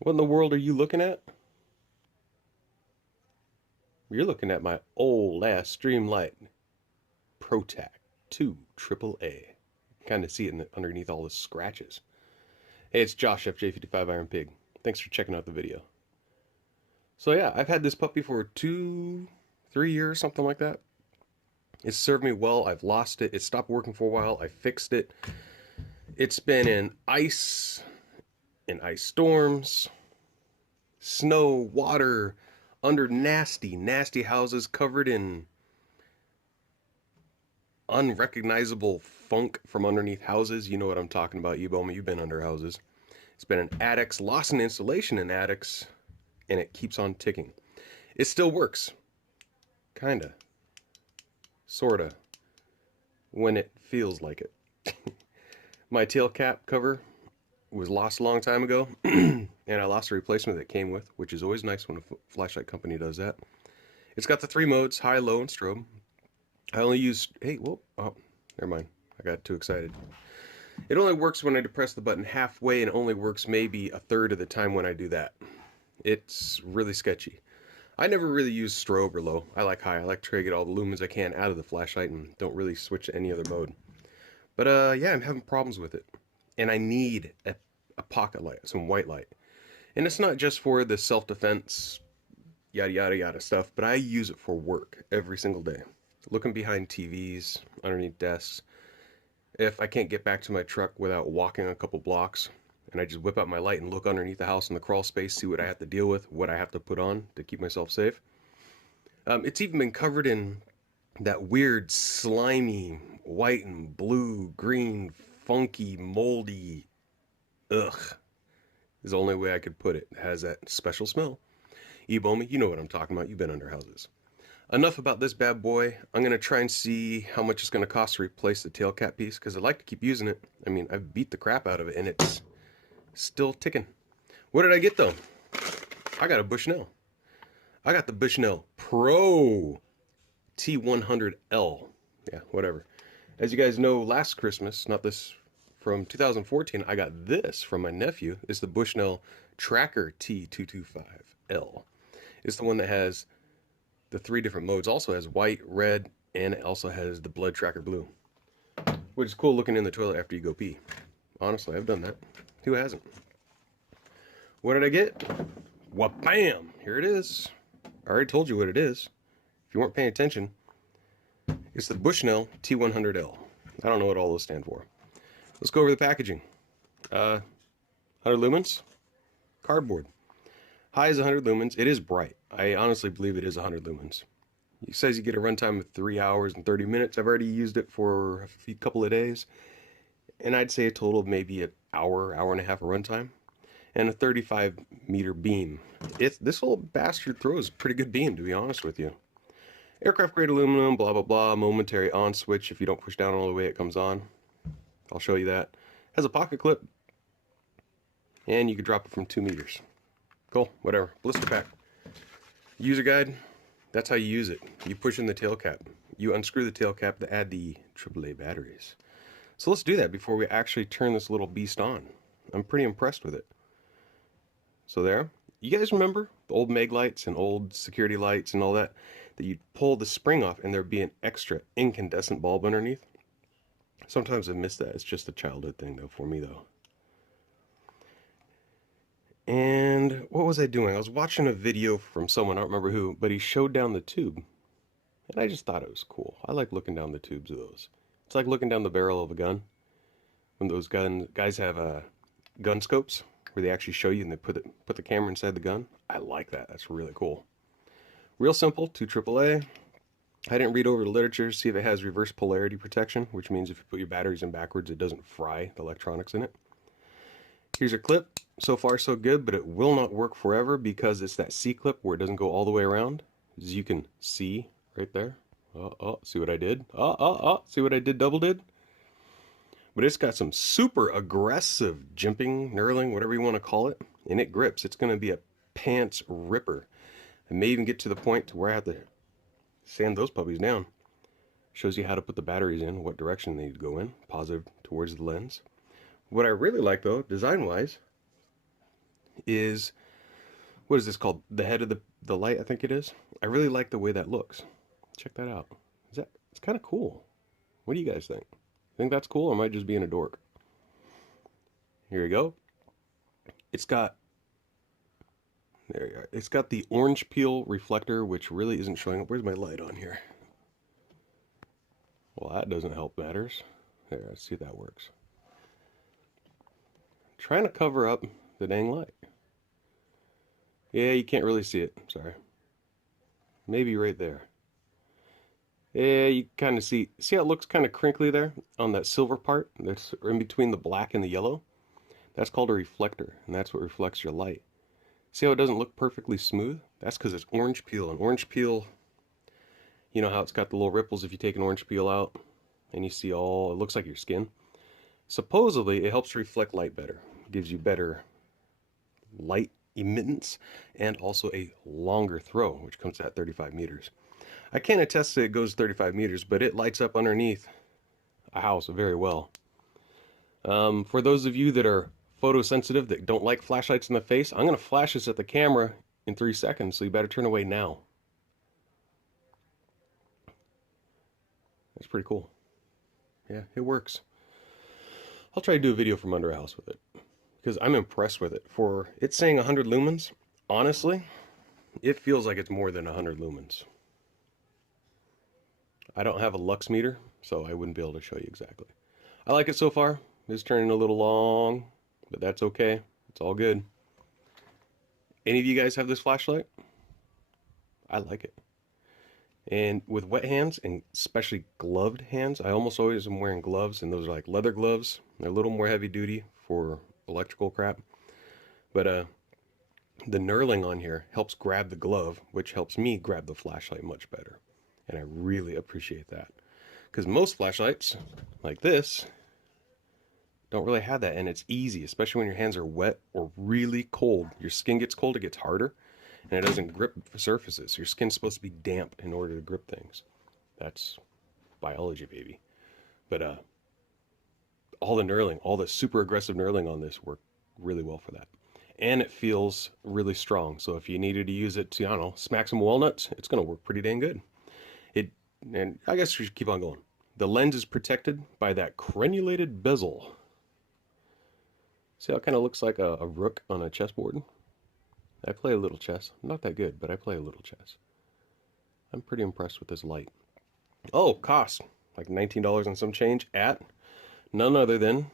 What in the world are you looking at? You're looking at my old ass Streamlight Protac 2 AAA. Kind of see it underneath all the scratches. Hey, it's Josh, FJ55 Iron Pig. Thanks for checking out the video. So yeah, I've had this puppy for 3 years, something like that. It's served me well. I've lost it. It stopped working for a while. I fixed it. It's been in ice storms, snow, water, under nasty, nasty houses covered in unrecognizable funk from underneath houses. You know what I'm talking about, Bowman. You've been under houses. It's been in attics, lost in insulation in attics, and it keeps on ticking. It still works. Kinda. Sorta. When it feels like it. My tail cap cover was lost a long time ago, and I lost a replacement that came with, which is always nice when a flashlight company does that. It's got the 3 modes, high, low, and strobe. I only use, hey, whoa, oh, never mind. I got too excited. It only works when I depress the button halfway, and it only works maybe a third of the time when I do that. It's really sketchy. I never really use strobe or low. I like high. I like to try to get all the lumens I can out of the flashlight and don't really switch to any other mode. But yeah, I'm having problems with it. And I need a pocket light, some white light. And it's not just for the self-defense, yada yada yada stuff, but I use it for work every single day. Looking behind TVs, underneath desks. If I can't get back to my truck without walking a couple blocks, and I just whip out my light and look underneath the house in the crawl space, see what I have to deal with, what I have to put on to keep myself safe. It's even been covered in that weird, slimy, white and blue, green, funky, moldy, ugh, is the only way I could put it. It has that special smell. Ebomi, you know what I'm talking about. You've been under houses. Enough about this bad boy. I'm going to try and see how much it's going to cost to replace the tail cap piece, because I'd like to keep using it. I mean, I've beat the crap out of it, and it's still ticking. What did I get, though? I got a Bushnell. I got the Bushnell Pro T100L. Yeah, whatever. As you guys know, last Christmas, not this, from 2014, I got this from my nephew. It's the Bushnell Tracker T225L. It's the one that has the 3 different modes. Also has white, red, and it also has the blood tracker blue, which is cool looking in the toilet after you go pee. Honestly, I've done that. Who hasn't? What did I get? Wha-bam! Here it is. I already told you what it is. If you weren't paying attention, it's the Bushnell T100L. I don't know what all those stand for. Let's go over the packaging. 100 lumens, cardboard. High is 100 lumens. It is bright. I honestly believe it is 100 lumens. It says you get a runtime of 3 hours and 30 minutes. I've already used it for a couple of days, and I'd say a total of maybe an hour, hour and a half of runtime, and a 35-meter beam. This little bastard throws a pretty good beam, to be honest with you. Aircraft grade aluminum, blah blah blah. Momentary on switch. If you don't push down all the way, it comes on. I'll show you that. Has a pocket clip, and you can drop it from 2 meters. Cool, whatever. Blister pack. User guide. That's how you use it. You push in the tail cap. You unscrew the tail cap to add the AAA batteries. So let's do that before we actually turn this little beast on. I'm pretty impressed with it. So there. You guys remember the old Meg lights and old security lights and all that? That you'd pull the spring off and there'd be an extra incandescent bulb underneath? Sometimes I miss that. It's just a childhood thing, though, for me, though. And what was I doing? I was watching a video from someone, I don't remember who, but he showed down the tube. And I just thought it was cool. I like looking down the tubes of those. It's like looking down the barrel of a gun. When those guys have gun scopes, where they actually show you and they put the camera inside the gun. I like that. That's really cool. Real simple, 2 AAA. I didn't read over the literature to see if it has reverse polarity protection, which means if you put your batteries in backwards, it doesn't fry the electronics in it. Here's a clip. So far, so good, but it will not work forever because it's that C-clip where it doesn't go all the way around. As you can see right there. See what I did? See what I did, double did? But it's got some super aggressive jimping, knurling, whatever you want to call it, and it grips. It's going to be a pants ripper. I may even get to the point to where I have to sand those puppies down. Shows you how to put the batteries in, what direction they need to go in, positive towards the lens. What I really like, though, design-wise, is, what is this called? The head of the light, I think it is. I really like the way that looks. Check that out. It's kind of cool. What do you guys think? Think that's cool, or am I just being a dork? Here you go. It's got, there you are. It's got the orange peel reflector, which really isn't showing up. Where's my light on here? Well, that doesn't help matters. There, let's see if that works. Trying to cover up the dang light. Yeah, you can't really see it. Sorry. Maybe right there. Yeah, you kind of see how it looks kind of crinkly there on that silver part that's in between the black and the yellow? That's called a reflector, and that's what reflects your light. See how it doesn't look perfectly smooth? That's because it's orange peel. And orange peel, you know how it's got the little ripples if you take an orange peel out and you see all, it looks like your skin. Supposedly, it helps reflect light better. It gives you better light emittance and also a longer throw, which comes at 35 meters. I can't attest that it goes 35 meters, but it lights up underneath a house very well. For those of you that are photosensitive, that don't like flashlights in the face, I'm going to flash this at the camera in 3 seconds, so you better turn away now. That's pretty cool. Yeah, it works. I'll try to do a video from under a house with it, because I'm impressed with it. For it's saying 100 lumens, honestly, it feels like it's more than 100 lumens. I don't have a lux meter, so I wouldn't be able to show you exactly. I like it so far. It's turning a little long, but that's okay. It's all good. Any of you guys have this flashlight? I like it. And with wet hands, and especially gloved hands, I almost always am wearing gloves, and those are like leather gloves. They're a little more heavy duty for electrical crap. But the knurling on here helps grab the glove, which helps me grab the flashlight much better. And I really appreciate that. Because most flashlights, like this, don't really have that, and it's easy, especially when your hands are wet or really cold. Your skin gets cold, it gets harder, and it doesn't grip surfaces. Your skin's supposed to be damp in order to grip things. That's biology, baby. But all the knurling, all the super aggressive knurling on this work really well for that. And it feels really strong, so if you needed to use it to, I don't know, smack some walnuts, it's going to work pretty dang good. And I guess we should keep on going. The lens is protected by that crenulated bezel. See how it kind of looks like a rook on a chessboard? I play a little chess. Not that good, but I play a little chess. I'm pretty impressed with this light. Oh, cost. Like $19 and some change at none other than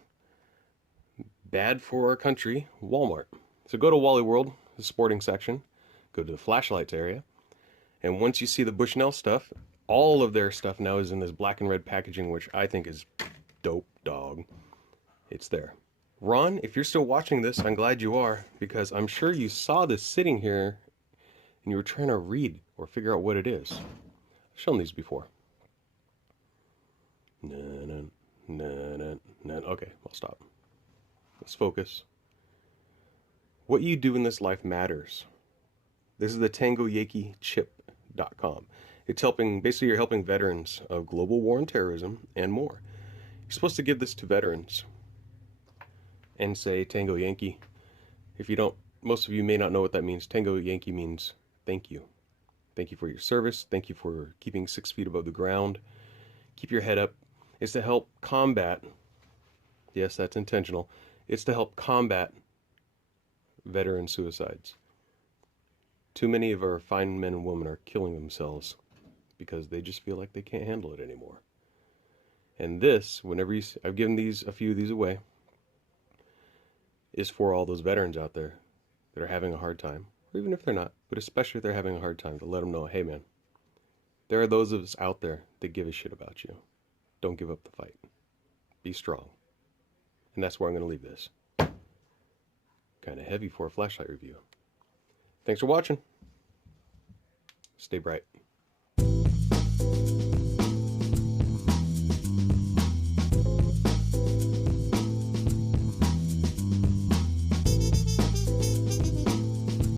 Bad for Our Country, Walmart. So go to Wally World, the sporting section, go to the flashlights area, and once you see the Bushnell stuff, all of their stuff now is in this black and red packaging, which I think is dope dog. It's there. Ron, if you're still watching this, I'm glad you are, because I'm sure you saw this sitting here and you were trying to read or figure out what it is. I've shown these before. Okay, I'll stop. Let's focus. What you do in this life matters. This is the TangoYankee.chip.com. It's helping, basically you're helping veterans of global war and terrorism and more. You're supposed to give this to veterans and say Tango Yankee. If you don't, most of you may not know what that means. Tango Yankee means thank you. Thank you for your service. Thank you for keeping 6 feet above the ground. Keep your head up. It's to help combat, yes, that's intentional. It's to help combat veteran suicides. Too many of our fine men and women are killing themselves because they just feel like they can't handle it anymore. And this, whenever you, I've given these, a few of these away, is for all those veterans out there that are having a hard time, or even if they're not, but especially if they're having a hard time, to let them know, hey man, there are those of us out there that give a shit about you. Don't give up the fight. Be strong. And that's where I'm going to leave this. Kind of heavy for a flashlight review. Thanks for watching. Stay bright.